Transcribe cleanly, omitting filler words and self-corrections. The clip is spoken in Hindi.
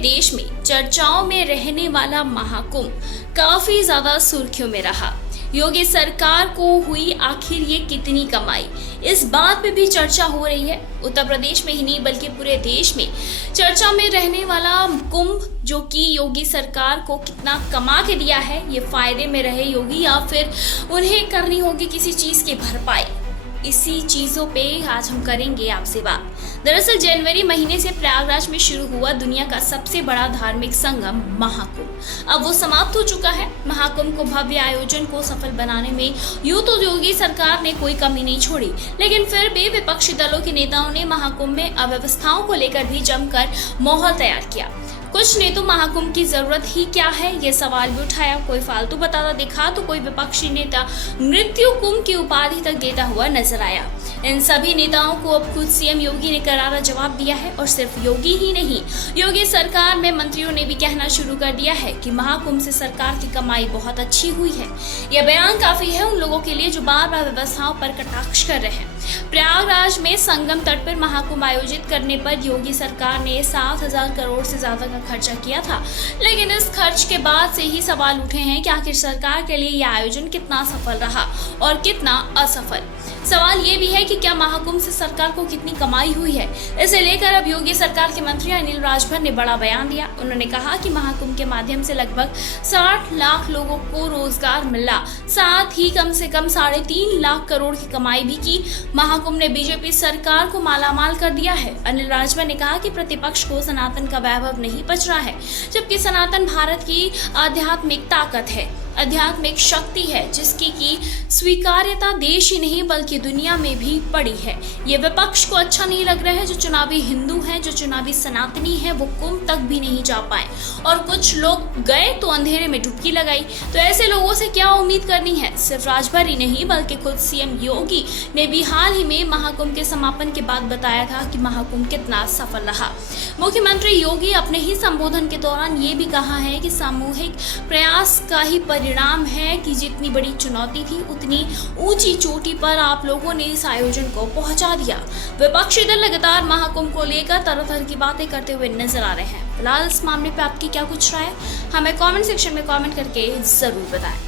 देश में चर्चाओं में रहने वाला महाकुंभ काफी ज्यादा सुर्खियों में रहा। योगी सरकार को हुई आखिर ये कितनी कमाई, इस बात पे भी चर्चा हो रही है। उत्तर प्रदेश में ही नहीं बल्कि पूरे देश में चर्चा में रहने वाला कुंभ जो कि योगी सरकार को कितना कमा के दिया है, ये फायदे में रहे योगी या फिर उन्हें करनी होगी किसी चीज की भरपाई, इसी चीजों पे आज हम करेंगे आपसे बात। दरअसल जनवरी महीने से प्रयागराज में शुरू हुआ दुनिया का सबसे बड़ा धार्मिक संगम महाकुंभ अब वो समाप्त हो चुका है। महाकुंभ को भव्य आयोजन को सफल बनाने में यूं तो योगी सरकार ने कोई कमी नहीं छोड़ी, लेकिन फिर भी विपक्षी दलों के नेताओं ने महाकुंभ में अव्यवस्थाओं को लेकर भी जमकर माहौल तैयार किया। कुछ ने तो महाकुंभ की जरूरत ही क्या है ये सवाल भी उठाया। कोई फालतू बताता दिखा तो कोई विपक्षी नेता मृत्यु कुंभ की उपाधि तक देता हुआ नजर आया। इन सभी नेताओं को अब खुद सीएम योगी ने करारा जवाब दिया है और सिर्फ योगी ही नहीं, योगी सरकार में मंत्रियों ने भी कहना शुरू कर दिया है कि महाकुंभ से सरकार की कमाई बहुत अच्छी हुई है। यह बयान काफी है उन लोगों के लिए जो बार बार व्यवस्थाओं पर कटाक्ष कर रहे हैं। प्रयागराज में संगम तट पर महाकुंभ आयोजित करने पर योगी सरकार ने 7,000 करोड़ से ज्यादा का खर्चा किया था, लेकिन इस खर्च के बाद से ही सवाल उठे हैं कि आखिर सरकार के लिए यह आयोजन कितना सफल रहा और कितना असफल। सवाल ये भी है कि क्या महाकुंभ से सरकार को कितनी कमाई हुई है। इसे लेकर अब योगी सरकार के मंत्री अनिल राजभर ने बड़ा बयान दिया। उन्होंने कहा कि महाकुंभ के माध्यम से लगभग 60 लाख लोगों को रोजगार मिला, साथ ही कम से कम 3.5 लाख करोड़ की कमाई भी की। महाकुंभ ने बीजेपी सरकार को मालामाल कर दिया है। अनिल राजभर ने कहा कि प्रतिपक्ष को सनातन का वैभव नहीं बच रहा है, जबकि सनातन भारत की आध्यात्मिक ताकत है, आध्यात्मिक शक्ति है, जिसकी की स्वीकार्यता देश ही नहीं बल्कि दुनिया में भी पड़ी है। ये विपक्ष को अच्छा नहीं लग रहा है। जो चुनावी हिंदू हैं, जो चुनावी सनातनी हैं, वो कुंभ तक भी नहीं जा पाए और कुछ लोग गए तो अंधेरे में डुबकी लगाई। तो ऐसे लोगों से क्या उम्मीद करनी है। सिर्फ राजभर ही नहीं बल्कि खुद सीएम योगी ने भी हाल ही में महाकुंभ के समापन के बाद बताया था कि महाकुंभ कितना सफल रहा। मुख्यमंत्री योगी अपने ही संबोधन के दौरान ये भी कहा है कि सामूहिक प्रयास का ही परिणाम है कि जितनी बड़ी चुनौती थी उतनी ऊंची चोटी पर आप लोगों ने इस आयोजन को पहुंचा दिया। विपक्षी दल लगातार महाकुंभ को लेकर तरह तरह की बातें करते हुए नजर आ रहे हैं। फिलहाल इस मामले पे आपकी क्या कुछ राय है, हमें कमेंट सेक्शन में कमेंट करके जरूर बताएं।